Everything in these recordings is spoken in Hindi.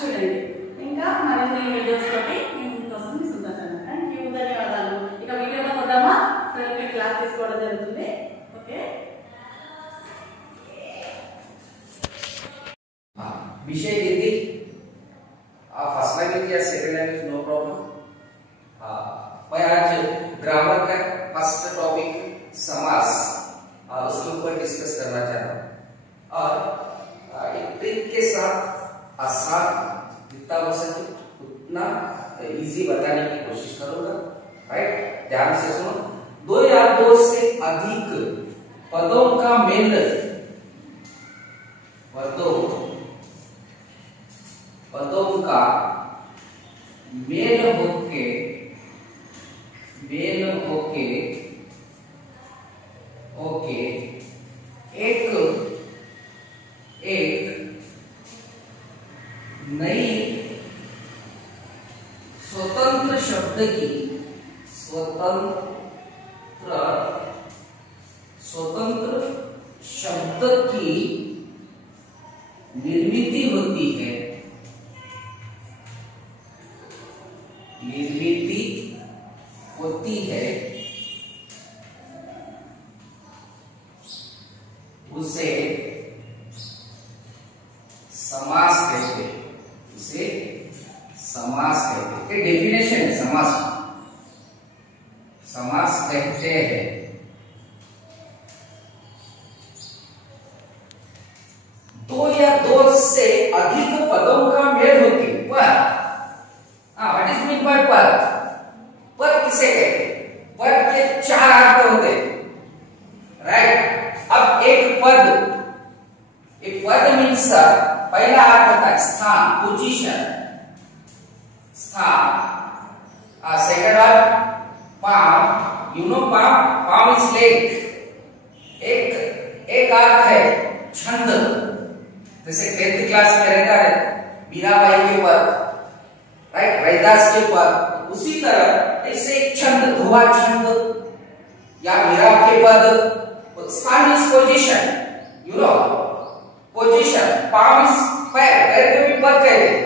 చూడండి. ఇంకా మరిన్ని వీడియోస్ తోటి నేను మీకోసం తీసుకుంటాను. థ్యాంక్ యూ, ధన్యవాదాలు. ఇక వీడియోలో కొద్దామా ఫ్రెండ్ క్లాస్ తీసుకోవడం జరుగుతుంది. ఓకే, विषय हिंदी फर्स्ट लैंग्वेज या सेकंड लैंग्वेज नो प्रॉब्लम। मैं आज ग्रामर का फर्स्ट टॉपिक समास उसके ऊपर डिस्कस करना चाहता हूँ और एक ट्रिक के साथ आसान जितना हो सके उतना इजी बताने की कोशिश करूंगा। राइट, ध्यान से सुनो। दो या दो से अधिक पदों का मेल पदों का मेल होके ओके एक नई स्वतंत्र शब्द की निर्मित होती है उसे समास कहते हैं। डेफिनेशन है समास कहते हैं। दो या दो से अधिक पदों का मेल होती है। व्हाट इज मीन बाय पद? पद किसे कहते हैं? पद के चार अर्थ होते हैं। राइट, अब एक पद मीन्स पहला अर्थ होता है स्थान, पोजीशन, स्थान। Second word palm, you know palm is leg। एक अर्थ है छंद, जैसे 10th क्लास में रहता है मीराबाई के पद, राइट, रैदास के पद। उसी तरह ऐसे एक छंद, धोआ छंद या मीरा के पद। स्थान is position, you know position. palm is पैर, पैर के भी पद कहते हैं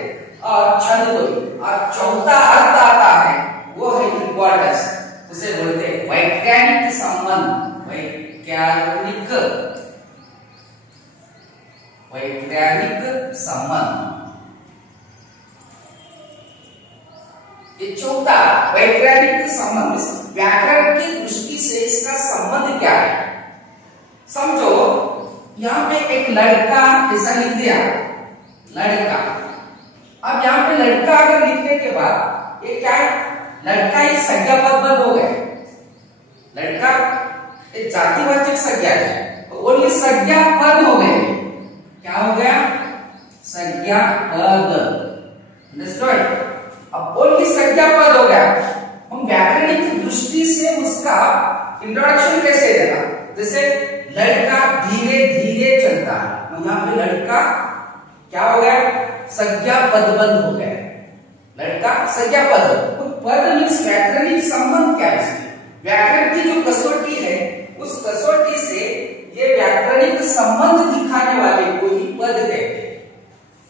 और छंद को भी। और चौथा अर्थ आता है वो है इम्पोर्टेंस, उसे बोलते हैं वैज्ञानिक संबंध। वैज्ञानिक संबंध, ये चौथा वैज्ञानिक संबंध। व्याकरण की दृष्टि से इसका संबंध क्या है? समझो, यहाँ पे एक लड़का ऐसा लिख दिया, लड़का। अब यहाँ पे लड़का अगर लिखने के बाद ये क्या है? लड़का एक संज्ञा पद बन हो गया। लड़का एक जातिवाचक संज्ञा है, ओनली संज्ञा पद हो गए। क्या हो गया? संज्ञा पद। अंडरस्टूड? अब ओनली संज्ञा पद हो गया। हम व्याकरणिक दृष्टि से उसका इंट्रोडक्शन कैसे देना? जैसे लड़का धीरे धीरे चलता है, यहाँ पे लड़का क्या हो गया? संज्ञा पद बंद हो गया। लड़का संज्ञा पद। तो पद मीन्स व्याकरणिक संबंध क्या है? व्याकरण की जो कसौटी है उस कसौटी से ये व्याकरणिक संबंध दिखाने वाले को ही पद कहते हैं।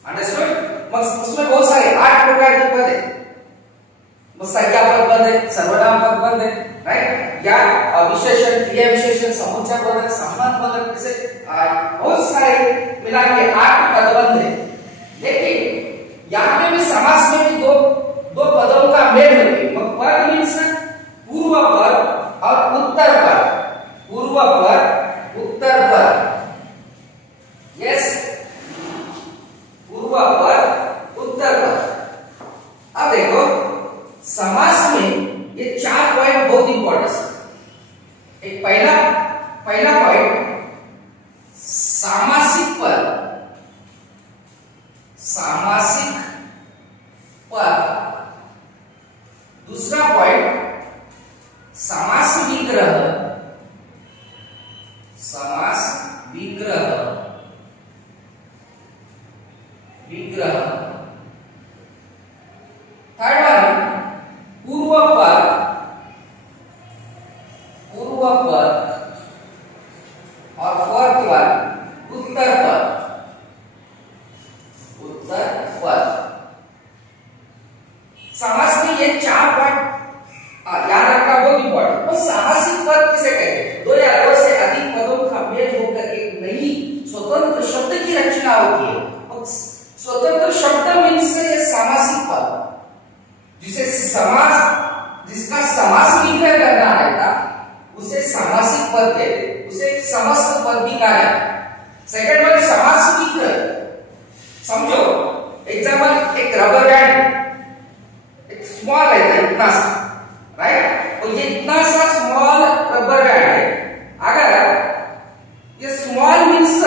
अंडरस्टूड? उसमें बहुत सारे 8 प्रकार के पद है। संज्ञा पद बंद है, सर्वनाम पद बंद है, राइट, या विशेषण, क्रिया विशेषण, समुच्चय पद, संबंध पद, ऐसे बहुत सारे मिला के 8 पद बंद है। लेकिन यहाँ पे भी समास में भी दो पदों का मेल होती है। पद मीन्स पूर्व पद और उत्तर पद। पूर्व पद, उत्तर पद। यस, पूर्व पद, उत्तर पद। अब देखो, समास में ये 4 पॉइंट बहुत इंपॉर्टेंट है। एक पहला पॉइंट सामासिक पद। दूसरा पॉइंट समास विग्रह। थर्ड वन पूर्व पद और फोर्थ वन उत्तर पद। इम्पोर्टेंट। तो सामासिक पद किसे कहते हैं? दो या दो से अधिक पदों का मेल होकर एक नई स्वतंत्र शब्द की रचना होती है। स्वतंत्र शब्द मीन्स ये सामासिक पद, जिसे जिसका समास विग्रह करना रहता, उसे सामासिक पद कहते हैं। उसे समस्त पद भी कहा जाता है। सेकंड वन समास विग्रह। समझो एग्जाम्पल, एक रबर बैंड एक स्मॉल है इतना सा, राइट? तो ये इतना सा स्मॉल रबर बैंड है। अगर ये स्मॉल मीन्स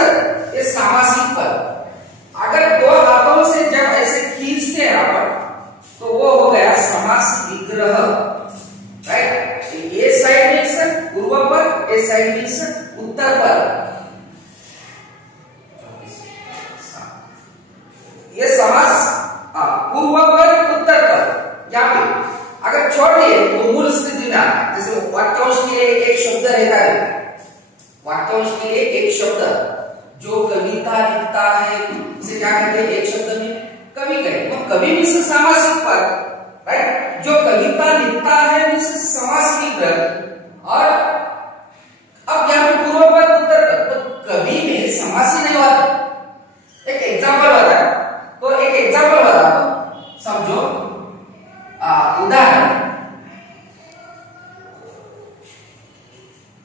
ये सामासिक पद, अगर दो हाथों से जब ऐसे खींचते हैं रबर, तो वो हो गया समास विग्रह, राइट? ए साइड मीन्स पूर्व पद, ए साइड मीन्स उत्तर पद। ये समास पूर्व पद उत्तर पद। यहाँ पे अगर छोड़ दिए तो मूल स्थिति में, जैसे वाक्यांश के लिए एक शब्द रहता है, वाक्यांश के लिए एक शब्द, जो कविता लिखता है उसे क्या कहते हैं? एक शब्द में कवि कहते हैं। तो कवि मीन्स सामासिक पद, राइट? जो कविता लिखता है मीन्स समास विग्रह। और अब यहाँ पे पूर्व पद उत्तर पद, तो कवि में समास ही नहीं होता। एक एग्जाम्पल बता, तो एक एग्जाम्पल बता दो, समझो।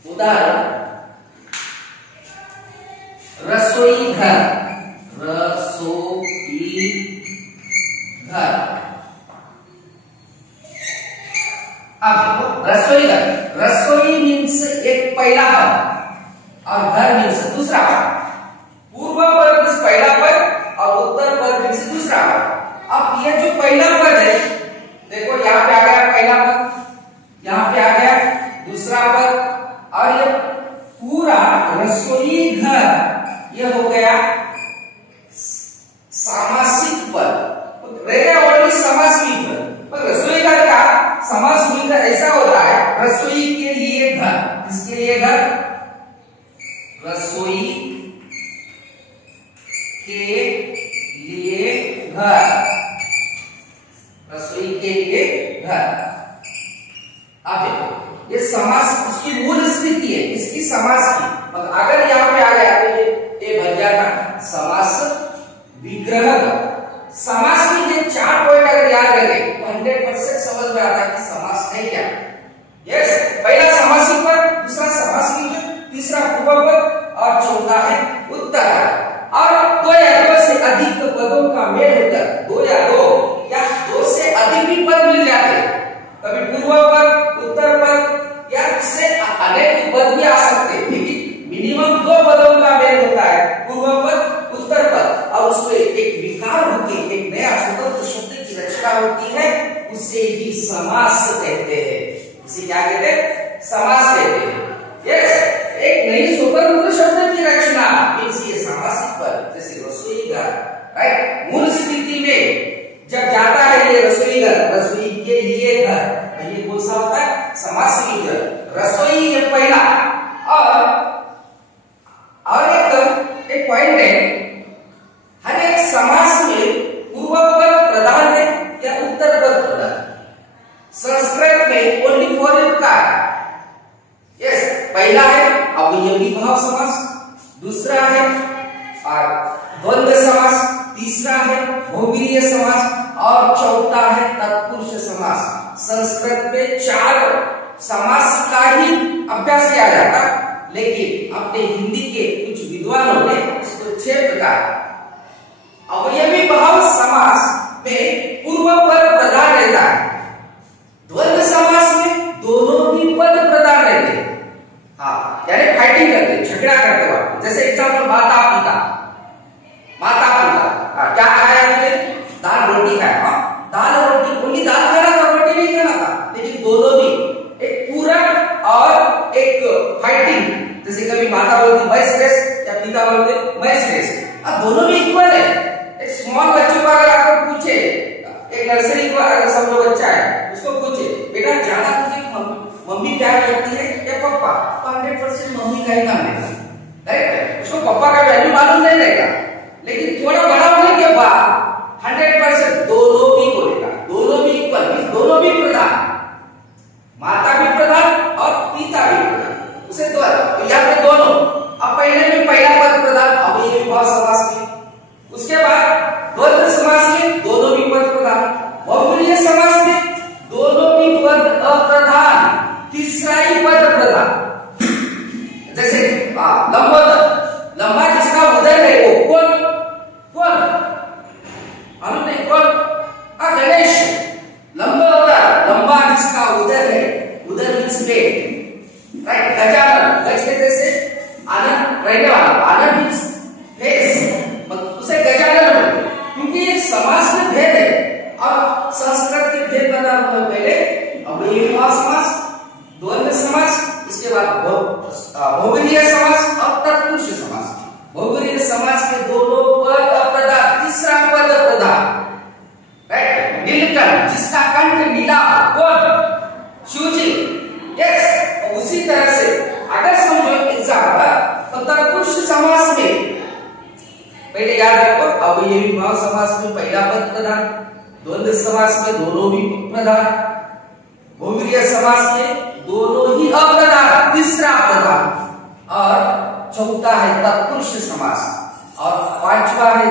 उदाहरण रसोई घर, रसोई घर। अब रसोई घर, रसोई मीन्स एक पहला पद और घर मीन्स दूसरा पद। पूर्व पद मीन्स पहला पद और उत्तर पद मीन्स दूसरा पद। अब ये जो पहला पद है, देखो यहाँ पे आ गया पहला पद, यहाँ पे आ गया दूसरा पद, और ये पूरा रसोई घर ये हो गया सामासिक पद। रह गया ओनली समास विग्रह। पर रसोई घर का समास विग्रह ऐसा होता है, रसोई के लिए घर। किसके लिए घर? रसोई के लिए घर, रसोई के लिए घर। अब देखो ये समास उसकी मूल स्थिति है, इसकी समास की। अगर यहाँ पे आ गया तो ये बन जाता समास विग्रह। समास की ये 4 पॉइंट अगर याद रखें तो 100% समझ में आता है कि समास है क्या। यस, पहला समासिक पद, दूसरा समास विग्रह, तीसरा पूर्व पद और चौथा है उत्तर। और दो या दो से अधिक पदों का मेल होकर, दो या दो से अधिक भी पद मिल जाते, कभी पूर्व पद, उत्तर पद या उससे अनेक पद भी आ सकते हैं, लेकिन मिनिमम 2 पदों का मेल होता है, पूर्व पद, उत्तर पद, और उसमें एक विकार होती है, एक नया स्वतंत्र शब्द की रचना होती है, उसे ही समास कहते हैं। उसे क्या कहते हैं? समास कहते हैं। यस, एक नई स्वतंत्र शब्द की रचना मीन्स ये सामासिक पद। जैसे रसोई घर, राइट? मूल स्थिति में जब जाता है ये रसोई घर, रसोई के लिए घर, तो ये कौन सा होता है? समास विग्रह। रसोई ये पहला। और एक पॉइंट है, हर एक समास में पूर्व पद प्रधान है या उत्तर पद प्रधान। संस्कृत में ओनली 4 प्रकार। यस, पहला है अवयवी भाव समास, दूसरा है द्वंद्व समास, तीसरा है बहुव्रीहि समास और चौथा है तत्पुरुष समास। संस्कृत में 4 समास का ही अभ्यास किया जाता, लेकिन अपने हिंदी के कुछ विद्वानों ने इसको 6 प्रकार। अवयवी भाव समास में पूर्व पद प्रधान रहता है, द्वंद्व समास में दोनों ही पद प्रधान रहते हैं। हाँ, यानी फाइटिंग करते, झगड़ा करते वक्त। जैसे एग्जाम्पल माता पिता, माता पिता क्या खाया आपने? दाल रोटी खाया। हाँ, दाल रोटी, बोली दाल खाना था, रोटी नहीं खाना था, लेकिन दोनों भी एक पूरक और एक फाइटिंग। जैसे कभी माता बोलती मैं श्रेष्ठ या पिता बोलते मैं श्रेष्ठ, अब दोनों भी इक्वल है। एक स्मॉल बच्चों को अगर आपको पूछे, एक नर्सरी को अगर समझो बच्चा है, उसको पूछे बेटा ज्यादा तुझे मम्मी प्यार करती है या पापा, तो 100% मम्मी का ही नाम लेगा, राइट? उसको पापा का वैल्यू मालूम नहीं रहेगा, लेकिन थोड़ा बड़ा होने के बाद 100% दोनों भी बोलेगा, दोनों भी इक्वल, दोनों भी प्रधान, माता भी प्रधान स्टेट, राइट। गजानन, गज कहते से आनंद रहने वाला, आनंद मीन्स फेस, उसे गजानन बोलते हैं। क्योंकि समास में भेद है और संस्कृत के भेद बताने में पहले अव्ययीभाव समास, द्वंद्व समास, इसके बाद बहुव्रीहि समास और तत्पुरुष समास। बहुव्रीहि समास में दोनों पद अप्रधान, तीसरा पद प्रधान, राइट। नीलकंठ, जिसका कंठ नीला, कौन? शिवजी, यस। उसी तरह से अगर समझो एग्जाम्पल, तो तत्पुरुष समास में पहले याद रखो, अव्ययीभाव समास में पहला पद प्रधान, द्वंद्व समास में दोनों भी प्रधान, बहुव्रीहि समास में दोनों ही अप्रधान, तीसरा प्रधान, और चौथा है तत्पुरुष समास, और पांचवा है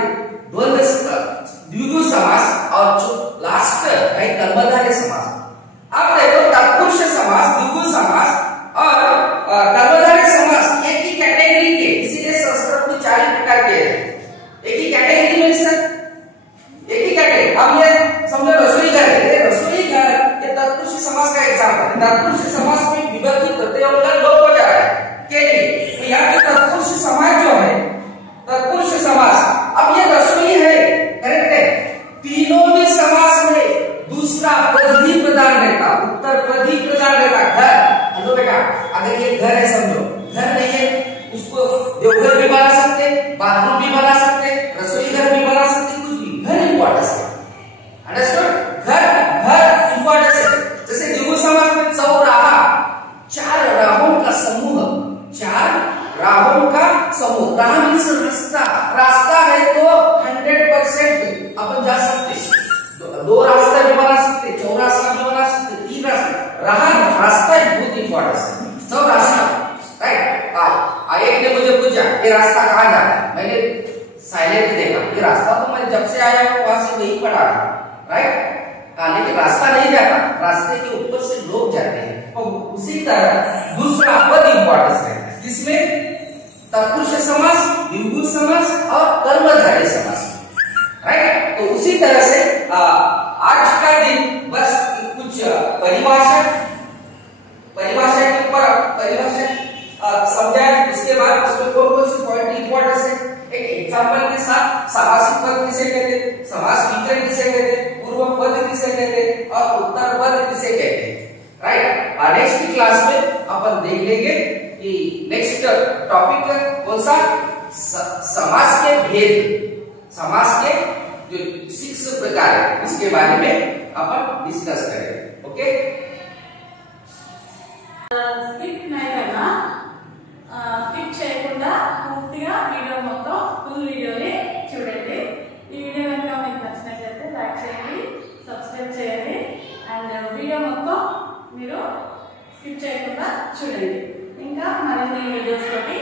द्विगु समास, और लास्ट है कर्मधारय समास। अब देखो तत्पुरुष समास, द्विगु समास और कर्मधारय समास एक ही कैटेगरी के, इसीलिए संस्कृत में 4 प्रकार के हैं। एक ही कैटेगरी में सर, एक ही कैटेगरी। अब ये समझो रसोई घर है, रसोई घर ये तत्पुरुष समास का एग्जाम्पल है। तत्पुरुष समास में विभक्ति प्रत्ययों का लोप हो जाता है के लिए, तो यहाँ पे तत्पुरुष समास जो है, तत्पुरुष समास, अब ये रसोई है, करेक्ट है। तीनों भी समास में दूसरा पद ही प्रधान रहता, उत्तर पद ही प्रधान रहता। घर, हेलो बेटा, अगर ये घर है समझो, घर नहीं है उसको देवघर भी बना सकते, बाथरूम भी बना सकते, रसोई घर भी बना सकते, कुछ भी। घर इंपॉर्टेंस है, अंडरस्टूड। घर घर इंपॉर्टेंस है। जैसे द्विगु समास में चौराहा, 4 राहों का समूह, 4 राहों का समूह। राह मीन्स रास्ता, रास्ता है तो 100% अपन जा सकते, 2 रास्ता भी बना सकते, चौरास्ता भी बना सकते, 3 रास्ता। रास्ता बहुत इंपॉर्टेंट है, चौरास्ता, राइट। एक ने मुझे पूछा ये रास्ता कहाँ जाता है, मैंने साइलेंट देखा, ये रास्ता तो मैं जब से आया हूँ वहां से वही पढ़ा था, राइट। लेकिन रास्ता नहीं जाता, रास्ते के ऊपर से लोग जाते हैं। और उसी तरह दूसरा पद इंपॉर्टेंस है, जिसमें तत्पुरुष समास, द्विगु समास और कर्मधारय समास, राइट। तो उसी तरह से आज का दिन बस कुछ परिभाषा के ऊपर परिभाषा समझाए, उसके बाद उसमें कौन से पॉइंट इंपॉर्टेंस है, एक एग्जांपल के साथ समासिक पद किसे कहते, समास विकरण किसे कहते, पूर्व पद किसे कहते और उत्तर पद किसे कहते, राइट। नेक्स्ट क्लास में अपन देख लेंगे कि नेक्स्ट टॉपिक कौन सा, समास के भेद, समास के जो 6 प्रकार है उसके बारे में अपन डिस्कस करेंगे। ओके, స్కిప్ చేయకుండా స్కిప్ చేయకుండా పూర్తిగా వీడియో మొత్తం ఫుల్ వీడియోని చూడండి। ఈ వీడియో కనుక మీకు నచ్చినట్లయితే లైక్ చేయండి, సబ్స్క్రైబ్ చేయండి, అండ్ వీడియో మొత్తం మీరు స్కిప్ చేయకుండా చూడండి। ఇంకా మరిన్ని వీడియోస్ తోటి